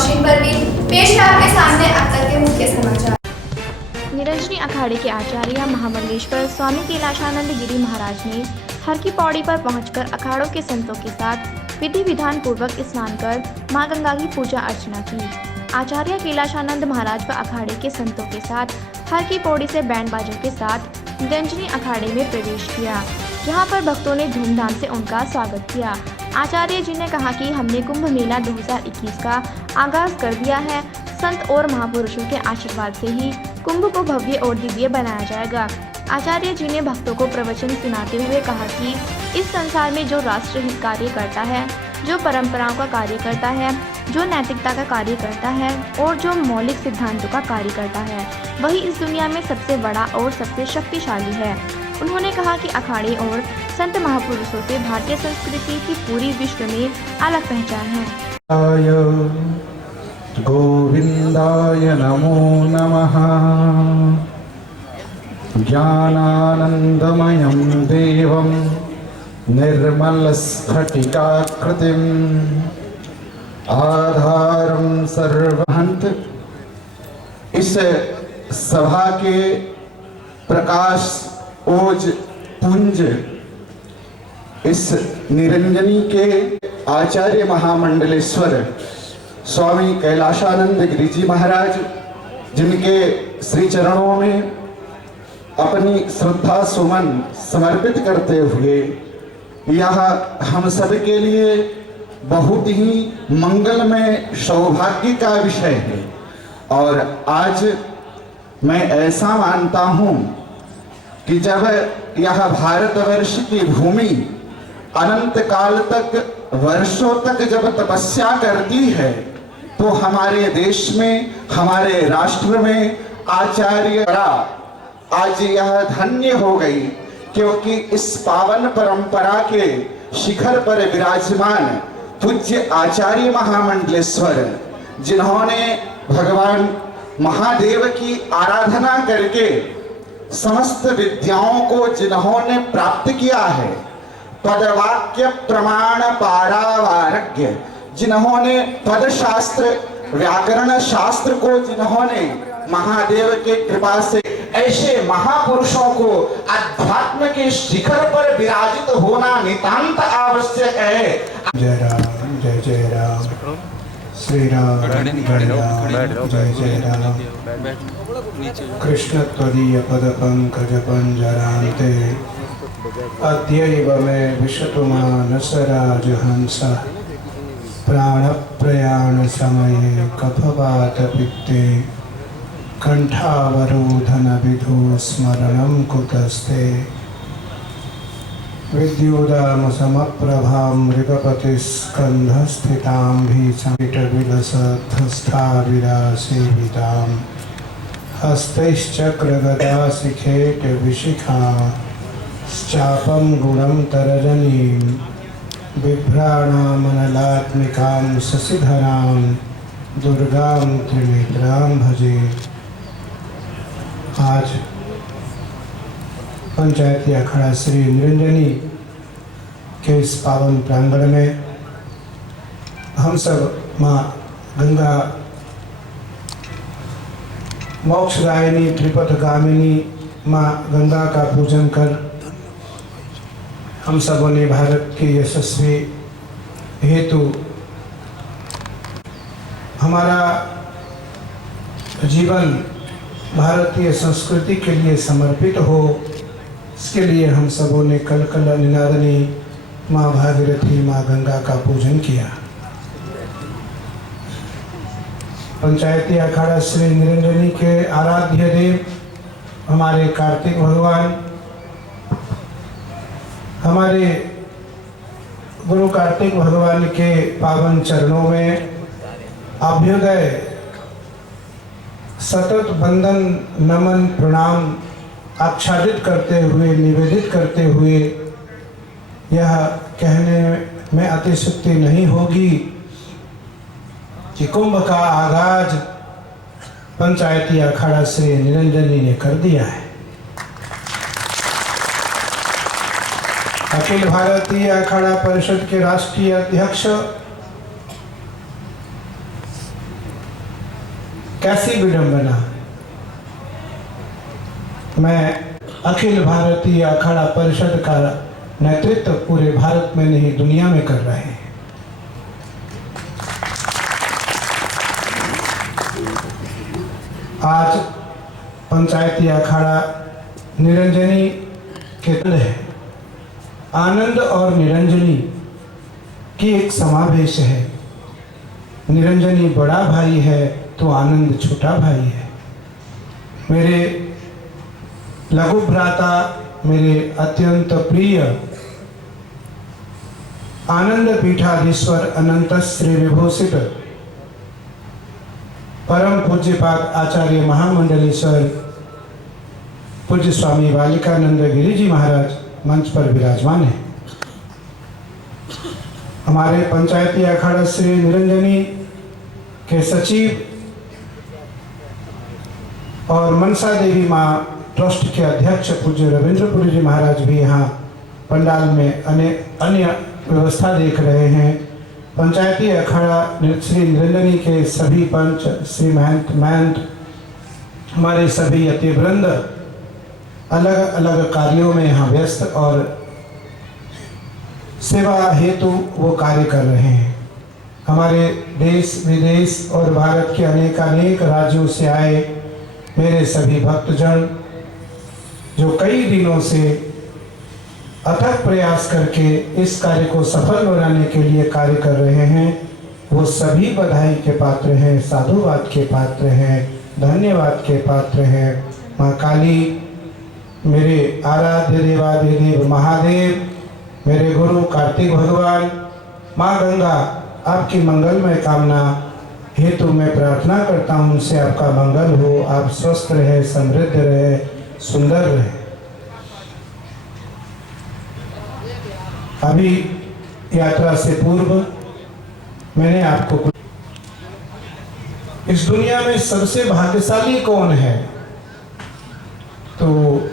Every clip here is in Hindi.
नौशीन परवीन। पेश है आपके सामने अब तक के मुख्य समाचार। निरंजनी अखाड़े के आचार्य महामंडलेश्वर स्वामी कैलाशानंद गिरी महाराज ने हर की पौड़ी पर पहुंचकर अखाड़ों के संतों के साथ विधि विधान पूर्वक स्नान कर मां गंगा की पूजा अर्चना की। आचार्य कैलाशानंद महाराज व अखाड़े के संतों के साथ हर की पौड़ी से बैंड बाजों के साथ निरंजनी अखाड़े में प्रवेश किया, जहां पर भक्तों ने धूमधाम से उनका स्वागत किया। आचार्य जी ने कहा कि हमने कुंभ मेला 2021 का आगाज कर दिया है। संत और महापुरुषों के आशीर्वाद से ही कुंभ को भव्य और दिव्य बनाया जाएगा। आचार्य जी ने भक्तों को प्रवचन सुनाते हुए कहा कि इस संसार में जो राष्ट्र हित कार्य करता है, जो परंपराओं का कार्य करता है, जो नैतिकता का कार्य करता है और जो मौलिक सिद्धांतों का कार्य करता है, वही इस दुनिया में सबसे बड़ा और सबसे शक्तिशाली है। उन्होंने कहा कि अखाड़े और संत महापुरुषों से भारतीय संस्कृति की पूरी विश्व में अलग पहचान है। गोविंदाय नमो नमः। ज्ञानानंदमयं देवं निर्मलस्फटिकाकृतिम् आधारं सर्वहंत। इस सभा के प्रकाश ओज पुंज इस निरंजनी के आचार्य महामंडलेश्वर स्वामी कैलाशानंद गिरी जी महाराज, जिनके श्री चरणों में अपनी श्रद्धा सुमन समर्पित करते हुए यह हम सब के लिए बहुत ही मंगलमय सौभाग्य का विषय है। और आज मैं ऐसा मानता हूँ कि जब यह भारतवर्ष की भूमि अनंत काल तक वर्षों तक जब तपस्या करती है, तो हमारे देश में, हमारे राष्ट्र में आचार्य आज यह धन्य हो गई, क्योंकि इस पावन परंपरा के शिखर पर विराजमान पूज्य आचार्य महामंडलेश्वर, जिन्होंने भगवान महादेव की आराधना करके समस्त विद्याओं को जिन्होंने प्राप्त किया है, पदवाक्य प्रमाण पारावारज्ञ, जिन्होंने पद शास्त्र व्याकरण शास्त्र को जिन्होंने महादेव के कृपा से, ऐसे महापुरुषों को अध्यात्म के शिखर पर विराजित होना नितांत आवश्यक है। जय राम जय जय राम, श्री राम जय जय राम। कृष्ण त्वदीय पद पंकज पंजरान्ते अद्यैव मे विशतु मानस राजहंसः। प्राण प्रयाण समये कफवात पित्ते कंठावरोधन विधो स्मरणं कुतस्ते। विद्युदाम समप्रभां मृगपतिस्कन्धस्थितां भीषणविलसद्धस्था विरासेवितां। हस्तैश्चक्रगदाशिखेट विशिखाश्चापं गुणं तरजनीं। बिभ्राणामनलात्मिकां शशिधरां दुर्गां त्रिनेत्रां भजे। आज पंचायती अखाड़ा श्री निरंजनी के इस पावन प्रांगण में हम सब माँ गंगा मोक्षदायिनी त्रिपथगामिनी माँ गंगा का पूजन कर हम सबों ने भारत के यशस्वी हेतु हमारा जीवन भारतीय संस्कृति के लिए समर्पित हो, इसके लिए हम सबों ने कल कल निनादनी माँ भागीरथी माँ गंगा का पूजन किया। पंचायती अखाड़ा श्री निरंजनी के आराध्य देव हमारे कार्तिक भगवान, हमारे गुरु कार्तिक भगवान के पावन चरणों में अभ्युदय सतत वंदन नमन प्रणाम आच्छादित करते हुए, निवेदित करते हुए यह कहने में अतिशयोक्ति नहीं होगी कि कुंभ का आगाज पंचायती अखाड़ा श्री निरंजनी ने कर दिया है। अखिल भारतीय अखाड़ा परिषद के राष्ट्रीय अध्यक्ष कैसी विडंबना। मैं अखिल भारतीय अखाड़ा परिषद का नेतृत्व पूरे भारत में नहीं दुनिया में कर रहे हैं। आज पंचायती अखाड़ा निरंजनी के तल है। आनंद और निरंजनी की एक समावेश है। निरंजनी बड़ा भाई है तो आनंद छोटा भाई है। मेरे लघु भ्राता, मेरे अत्यंत प्रिय आनंद पीठाधीश्वर अनंत श्री विभूषित परम पूज्यपाद आचार्य महामंडलेश्वर पूज्य स्वामी बालिकानंद गिरी जी महाराज मंच पर विराजमान है। हमारे पंचायती अखाड़ा श्री निरंजनी के सचिव और मनसा देवी माँ ट्रस्ट के अध्यक्ष पूज्य रविंद्रपुरी जी महाराज भी यहाँ पंडाल में अन्य व्यवस्था देख रहे हैं। पंचायती अखाड़ा श्री निरंजनी के सभी पंच, श्री महंत, हमारे सभी अतिवृंद अलग अलग कार्यों में यहाँ व्यस्त और सेवा हेतु वो कार्य कर रहे हैं। हमारे देश विदेश और भारत के अनेक राज्यों से आए मेरे सभी भक्तजन जो कई दिनों से अथक प्रयास करके इस कार्य को सफल बनाने के लिए कार्य कर रहे हैं, वो सभी बधाई के पात्र हैं, साधुवाद के पात्र हैं, धन्यवाद के पात्र हैं। माँ काली, मेरे आराध्य देवाधिदेव महादेव, मेरे गुरु कार्तिक भगवान, माँ गंगा, आपकी मंगलमय कामना हेतु मैं प्रार्थना करता हूँ उनसे आपका मंगल हो। आप स्वस्थ रहे, समृद्ध रहे, सुंदर रहे। अभी यात्रा से पूर्व मैंने आपको कुछ, इस दुनिया में सबसे भाग्यशाली कौन है, तो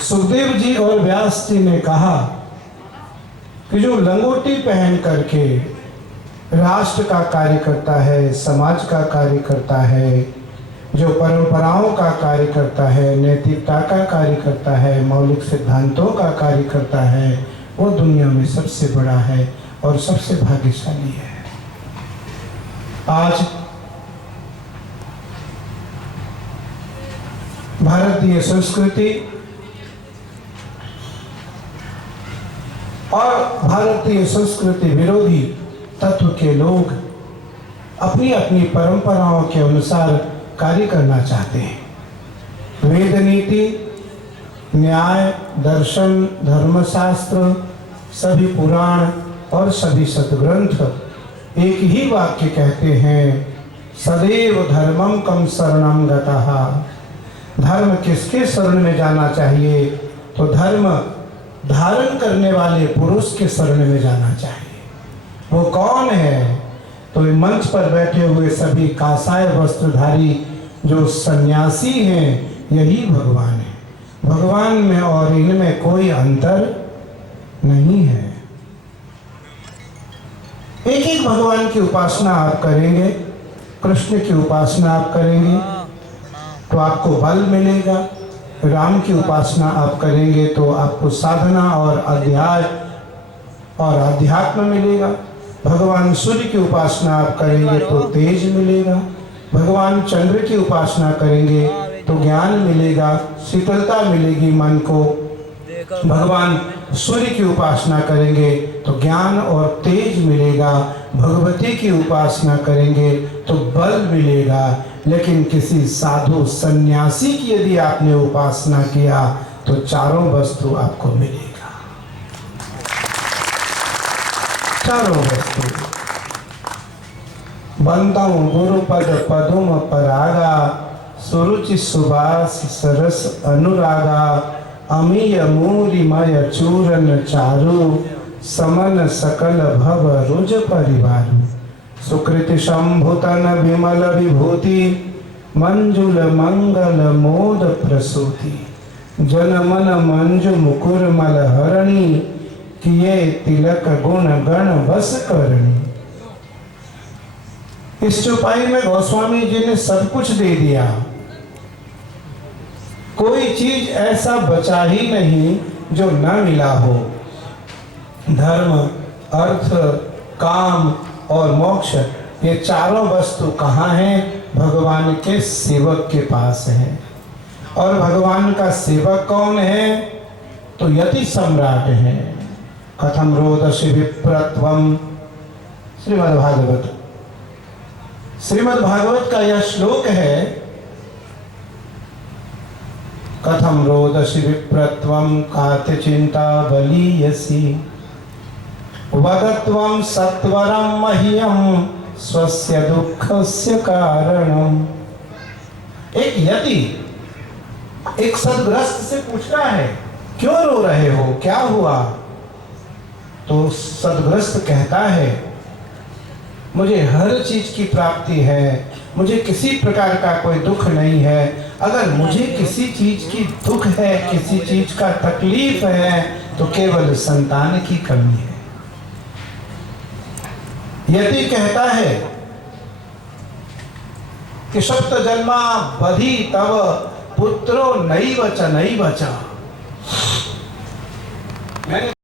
सुखदेव जी और व्यास जी ने कहा कि जो लंगोटी पहन करके राष्ट्र का कार्य करता है, समाज का कार्य करता है, जो परंपराओं का कार्य करता है, नैतिकता का कार्य करता है, मौलिक सिद्धांतों का कार्य करता है, वो दुनिया में सबसे बड़ा है और सबसे भाग्यशाली है। आज भारतीय संस्कृति और भारतीय संस्कृति विरोधी तत्व के लोग अपनी अपनी परंपराओं के अनुसार कार्य करना चाहते हैं। वेद नीति, न्याय, दर्शन, धर्मशास्त्र, सभी पुराण और सभी सद्ग्रंथ एक ही वाक्य कहते हैं, सदैव धर्मम कम शरणम गतः। धर्म किसके शरण में जाना चाहिए, तो धर्म धारण करने वाले पुरुष के शरण में जाना चाहिए। वो कौन है, तो मंच पर बैठे हुए सभी कासाय वस्त्रधारी जो सन्यासी हैं, यही भगवान है। भगवान में और इनमें कोई अंतर नहीं है। एक एक भगवान की उपासना आप करेंगे, कृष्ण की उपासना आप करेंगे तो आपको बल मिलेगा। राम की उपासना आप करेंगे तो आपको साधना और अध्यात्म मिलेगा। भगवान सूर्य की उपासना आप करेंगे तो तेज मिलेगा। भगवान चंद्र की उपासना करेंगे तो ज्ञान मिलेगा, शीतलता मिलेगी मन को। भगवान सूर्य की उपासना करेंगे तो ज्ञान और तेज मिलेगा। भगवती की उपासना करेंगे तो बल मिलेगा। लेकिन किसी साधु सन्यासी की यदि आपने उपासना किया तो चारों वस्तु आपको मिलेगा, चारों वस्तु। बंदौ गुरुपद पदुम परागा, सुरुचि सुबास सरस अनुरागा। अमीय मूरिमय चूरन चारु, समन सकल भव रुज परिवारु। सुकृति शंभुतन विमल विभूति, मंजुल मंगल मोद प्रसूति। जन मन मंजु मुकुर मल हरणी, किए तिलक गुण गण बस करणी। इस चौपाई में गोस्वामी जी ने सब कुछ दे दिया। कोई चीज ऐसा बचा ही नहीं जो न मिला हो। धर्म, अर्थ, काम और मोक्ष, ये चारों वस्तु कहाँ हैं? भगवान के सेवक के पास है। और भगवान का सेवक कौन है? तो यति सम्राट है। कथम रोदसी विप्रत्वम, श्रीमद्भागवत। श्रीमद्भागवत का यह श्लोक है, कथम रोदसी विप्रत्वम कात्य चिंता बलीयसी वदत्वम सत्वरम मह्यम स्वस्य दुःखस्य कारणम। एक यति एक सद्ग्रस्त से पूछ रहा है, क्यों रो रहे हो, क्या हुआ? तो सद्ग्रस्त कहता है, मुझे हर चीज की प्राप्ति है, मुझे किसी प्रकार का कोई दुख नहीं है। अगर मुझे किसी चीज की दुख है, किसी चीज का तकलीफ है, तो केवल संतान की कमी है। यदि कहता है कि सप्त जन्मा बधी तव पुत्रो नैव च नैव च। मैंने